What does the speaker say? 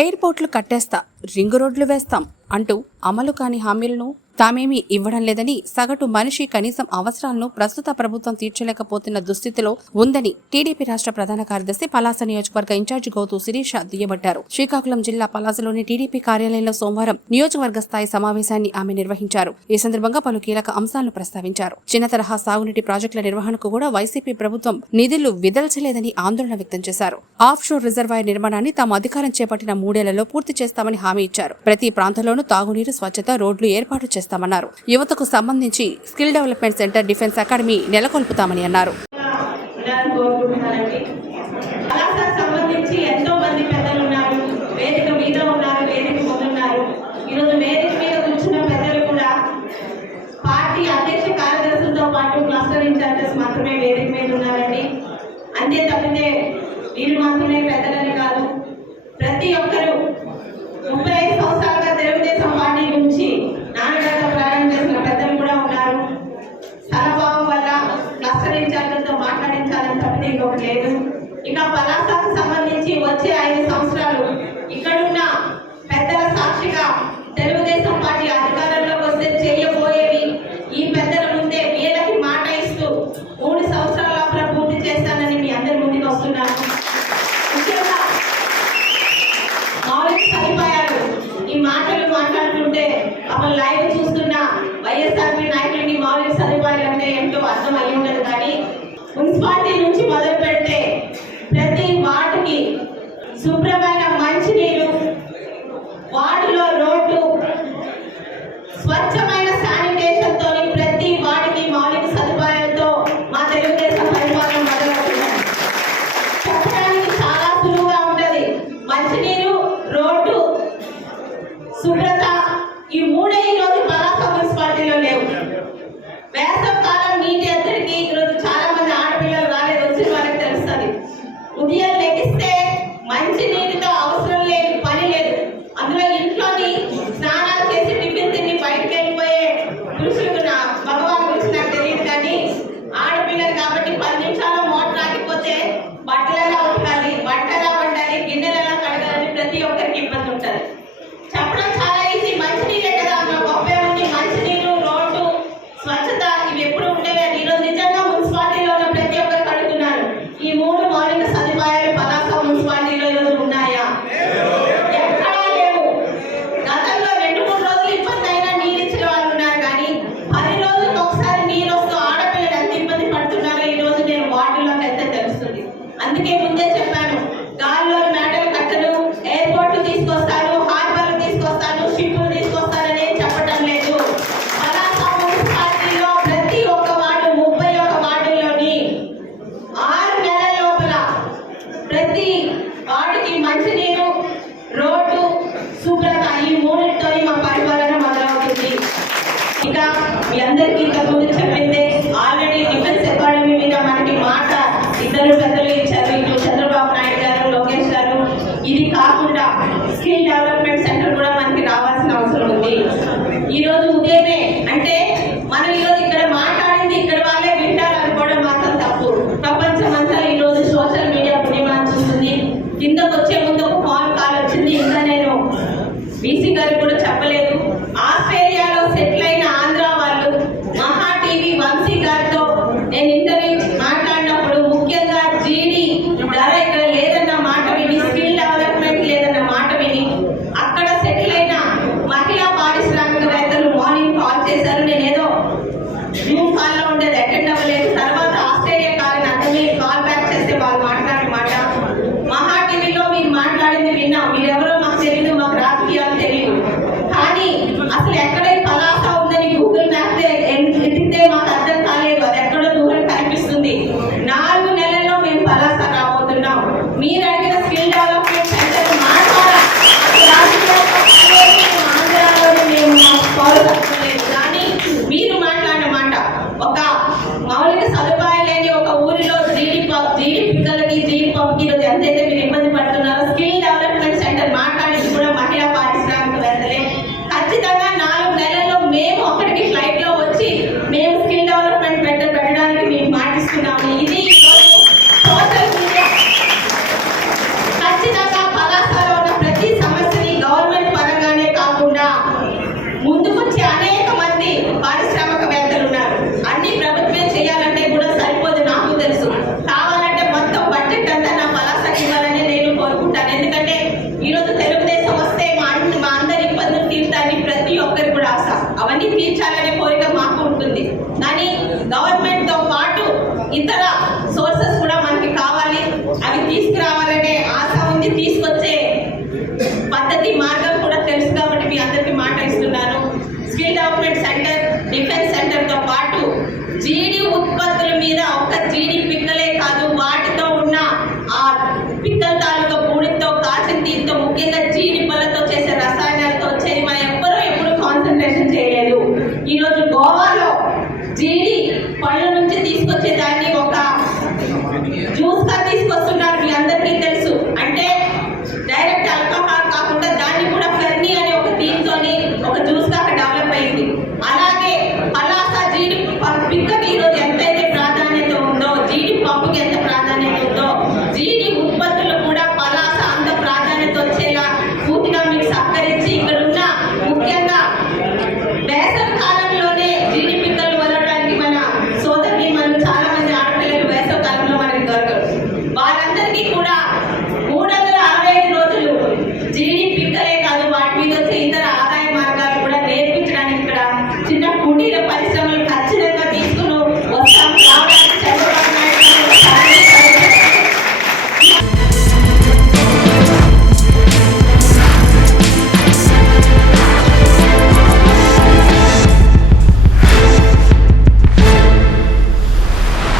ఎయిర్పోర్ట్లు కట్టేస్తా, ring రోడ్లు వేస్తాం అంటూ అమలు కాని హామీలను తామేమీ ఇవ్వడం లేదని, సగటు మనిషి కనీసం అవసరాలను ప్రస్తుత ప్రభుత్వం తీర్చలేకపోతున్న దుస్థితిలో ఉందని టీడీపీ రాష్ట్ర ప్రధాన కార్యదర్శి పలాస నియోజకవర్గ ఇన్ఛార్జి గౌతు శిరీష దుయ్యబట్టారు. శ్రీకాకుళం జిల్లా పలాసలోని టీడీపీ కార్యాలయంలో సోమవారం నియోజకవర్గ స్థాయి సమావేశాన్ని ఆమె నిర్వహించారు. ఈ సందర్భంగా పలు కీలక అంశాలను ప్రస్తావించారు. చిన్న తరహా సాగునీటి ప్రాజెక్టుల నిర్వహణకు కూడా వైసీపీ ప్రభుత్వం నిధులు విదల్చలేదని ఆందోళన వ్యక్తం చేశారు. ఆఫ్ షోర్ రిజర్వాయర్ నిర్మాణాన్ని తాము అధికారం చేపట్టిన 3 ఏళ్లలో పూర్తి చేస్తామని హామీ ఇచ్చారు. ప్రతి ప్రాంతంలోనూ తాగునీరు, స్వచ్ఛత, రోడ్లు ఏర్పాటు చేస్తామన్నారు. యువతకు సంబంధించి skill development centre, defence academy నెలకొల్పుతామని అన్నారు. అంతే తప్పితే వీరు మాత్రమే పెద్దలని కాదు, ప్రతి ఒక్కరూ 35 సంవత్సరాలుగా తెలుగుదేశం పార్టీ నుంచి నాన్నగారితో ప్రయాణం చేసిన పెద్దలు కూడా ఉన్నారు. స్థలభావం వల్ల క్లస్టర్ ఇన్ఛార్జీలతో మాట్లాడించాలని తప్పితే ఇంకొకటి లేదు. ఇక పలాసకు సంబంధించి వచ్చే 5 సంవత్సరాలు ఇక్కడున్న పెద్దల సాక్షిగా తెలుగుదేశం పార్టీ అధికారంలోకి వస్తే చేయబోయేవి ఈ పెద్దల ముందే వీళ్ళకి మాట ఇస్తూ 3 సంవత్సరాల లోపల పూర్తి చేస్తానని మీ అందరి ముందుకు వస్తున్నాను. ముఖ్యంగా మౌలిక సదుపాయాలు, ఈ మాటలు మాట్లాడుతుంటే అప్పుడు లైవ్ చూస్తున్న వైఎస్ఆర్పీ నాయకులకి మౌలిక సదుపాయాలు అంటే ఏంటో అర్థం అయ్యి ఉండదు. కానీ మున్సిపాలిటీ నుంచి మొదలు పెడితే ప్రతి వార్డుకి శుభ్రమైన మంచినీరు, వార్డులో రోడ్డు, స్వచ్ఛమైన శానిటేషన్ తోని ప్రతి వార్డుకి మౌలిక సదుపాయాలతో మా తెలుగుదేశం పరిపాలన మొదలవుతుంది. చెప్పడానికి చాలా సులువుగా ఉంటుంది. మంచినీరు, రోడ్డు, శుభ్రత, ఈ 3 ఈరోజు పలాస మున్సిపాలిటీలో లేవు. వేసవి కాలం నీటి ఎద్దరికి ఈరోజు చాలా మంది ఆడపిల్లలు రాలేదు, వచ్చిన వాళ్ళకి తెలుస్తుంది. ఉదయం లెగిస్తే మంచి నీటితో అవసరం లేదు, పని లేదు. అందులో ఇంట్లోని స్నానాలు చేసి టిఫిన్ తిని బయటకు వెళ్ళిపోయే పురుషులకు భగవాన్ గురించి నాకు తెలియదు. కానీ ఆడపిల్లలు కాబట్టి 10 నిమిషాల్లో మోటార్ ఆగిపోతే బట్టలు ఎలా ఉతకాలి, బట్టలు ఎలా వండాలి, గిన్నెలు ఎలా కడగాలని ప్రతి ఒక్కరికి ఇబ్బంది ఉంటుంది. చెప్పడం చాలా ఈజీ, మంచినీళ్ళే కదా అన్న గొప్ప ఉంది. మంచినీరు, రోడ్డు, స్వచ్ఛత ఇవి ఎప్పుడు ఉండేవి. ఈరోజు నిజంగా మున్సిపాలిటీలో ఉన్న ప్రతి ఒక్కరికి అడుగుతున్నాను, ఈ 3 మౌలిక సదుపాయాలు పలాస మున్సిపాలిటీలో ఈరోజు ఉన్నాయా? ఎక్కడా లేవు. గతంలో 2-3 రోజులు ఇబ్బంది అయినా నీరు ఇచ్చిన వాళ్ళు ఉన్నారు. కానీ 10 రోజులకు ఒకసారి నీరు వస్తూ ఆడపిల్లలు ఎంత ఇబ్బంది పడుతున్నారో ఈ రోజు నేను వార్డుల్లోకి అయితే తెలుస్తుంది. అందుకే ముందే చెప్పాను, గాలిలో మేడలు కట్టను, ఎయిర్పోర్ట్లు తీసుకొస్తాను, హార్బర్లు తీసుకొస్తాను, షిప్పులు తీసుకొస్తానని చెప్పడం లేదు. పలాస మున్సిపాలిటీలో ప్రతి ఒక్క వార్డు 31 వార్డుల్లోని 6 నెలల లోపల ప్రతి వార్డుకి మంచినీరు, రోడ్డు, శుభ్రత ఈ 3తో మా పరిపాలన మొదలవుతుంది. ఇక మీ అందరికీ ఇంతకుముందు చెప్పిందే ఆల్రెడీ డిఫెన్స్ అకాడమీ మీద మనకి మాట 2 పెద్దలు ఇచ్చారు, ఇటు చంద్రబాబు నాయుడు గారు, లోకేష్ గారు. ఇది కాకుండా స్కిల్ డెవలప్మెంట్ సెంటర్ కూడా మనకి రావాల్సిన అవసరం ఉంది. ఈ రోజు ఉదయమే అంటే మనం ఈరోజు ఇక్కడ మాట్లాడింది ఇక్కడ వాళ్ళే వింటారు అనుకోవడం మాత్రం తప్పు. ప్రపంచం అంతా ఈ రోజు సోషల్ మీడియా పుణ్యమాన్ని చూస్తుంది. కిందకు వచ్చే ముందు ఒక ఫోన్ కాల్ వచ్చింది, ఇంకా నేను బీసీ గారికి కూడా చెప్పలేదు. ఆస్ట్రేలియాలో సెటిల్ అయిన ఆంధ్ర వాళ్ళు మహా టీవీ వంశీ గారితో నేను ఇంటర్వ్యూ మాట్లాడినప్పుడు ముఖ్యంగా జీడీ ధర ఇక్కడ లేదన్న మాట విని, స్కిల్ డెవలప్మెంట్ లేదన్న మాట విని అక్కడ సెటిల్ అయిన మహిళా పారిశ్రామికవేత్తలు మార్నింగ్ కాల్ చేశారు. నేనేదో జూమ్ కాల్లో ఉండేది అటెండ్ అవ్వలేదు. తర్వాత ఆస్ట్రేలియా కాలని అతని కాల్ బ్యాక్ చేస్తే వాళ్ళు మాట్లాడిన మాట, మహా టీవీలో మీరు మాట్లాడింది విన్నాం, మీరెవరో మాకు తెలియదు, మాకు రాజకీయాలు తెలియదు, కానీ అసలు ఎక్కడ పలాస ఉందని గూగుల్ మ్యాప్ ఎత్తితే మాకు అర్థం కాలేదు, అది ఎక్కడో దూరం కనిపిస్తుంది. 4 నెలల్లో మేము పలాస రాబోతున్నాం. మీరు అడిగిన స్కిల్ డెవలప్మెంట్ సెంటర్ మాట్లాడాలి, ఆంధ్రాలోనే మేము పౌరసత్వలేదు. కానీ మీరు మాట్లాడిన మాట, ఒక మౌలిక సదుపాయం లేని ఒక ఊరిలో జీడీ పిక్కలకి, జీడీ పంపుకి ఈరోజు ఎంతైతే మీరు ఇబ్బంది పడుతున్నారో, స్కిల్ డెవలప్మెంట్ సెంటర్ మాట్లాడింది కూడా మహిళా పారిశ్రామికవేత్తలే. ఖచ్చితంగా 4 నెలల్లో మేము అక్కడికి ఫ్లైట్ లో వచ్చి మేము స్కిల్ డెవలప్మెంట్ పెట్టడానికి మేము మాటిస్తున్నాము. ఇది సోషల్ మీడియా ఖచ్చితంగా పలాసలో ఉన్న ప్రతి అనేక మంది పారిశ్రామికవేత్తలు ఉన్నారు. అన్ని ప్రభుత్వమే చేయాలంటే కూడా సరిపోదు, నాకు తెలుసు. కావాలంటే మొత్తం బడ్జెట్ అంతా నా పలాసకి ఇవ్వాలని నేను కోరుకుంటాను. ఎందుకంటే ఈరోజు తెలుగుదేశం వస్తే మా అందరి ఇబ్బందులు తీర్చాలని ప్రతి ఒక్కరికి కూడా ఆశ. అవన్నీ తీర్చాలనే కోరిక మాకు ఉంటుంది. కానీ గవర్నమెంట్ తో పాటు ఇతర సోర్సెస్ కూడా మనకి కావాలి. అవి తీసుకురావాలనే ఆశ ఉంది. తీసుకొచ్చే పద్ధతి మార్గం కూడా తెలుసు కాబట్టి మీ అందరికీ మాట ఇస్తున్నాను. Skill development centre, defence centre తో పాటు జీడి ఉత్పత్తుల మీద ఒక్క జీడి పిక్కలే కాదు, వాటితో ఉన్న ఆ పిక్కల తాలూకా బూడితో, కాచిన దీంతో, ముఖ్యంగా జీడి పళ్ళతో చేసే రసాయనాలతో వచ్చేది మనం ఎప్పుడు కాన్సన్ట్రేషన్ చేయలేదు. ఈరోజు గోవాలో జీడి పళ్ళ నుంచి తీసుకొచ్చే దాన్ని ఒక జ్యూస్ గా తీసుకొస్తున్నారు. మీ అందరికీ తెలుసు. అంటే డైరెక్ట్ ఆల్కహాల్ కాకుండా దాన్ని కూడా ఫెర్నీ అనే ఒక దీంతోని ఒక జ్యూస్ గా డెవలప్ అయింది. అలాగే పలాస జీడి పిక్కకి ఈరోజు ఎంతైతే ప్రాధాన్యత ఉందో, జీడి పప్పుకి ఎంత ప్రాధాన్యత ఉందో, జీడి ఉత్పత్తులు కూడా పలాస అంత ప్రాధాన్యత వచ్చేలా పూర్తిగా మీకు సహకరించి ఇక్కడున్న ముఖ్యంగా వేసవి కాలంలోనే జీడి పిక్కలు వదలడానికి మన సోదరుని మనం చాలా మంది ఆడపిల్లలు వేసవి కాలంలో మనకి దొరకరు. వారందరికీ కూడా 365 రోజులు జీడి పిక్కలే కాదు, వాటి మీద వచ్చే ఇతర ఆదాయ మార్గాలు కూడా నేర్పించడానికి ఇక్కడ చిన్న కుటీర పరిశ్రమ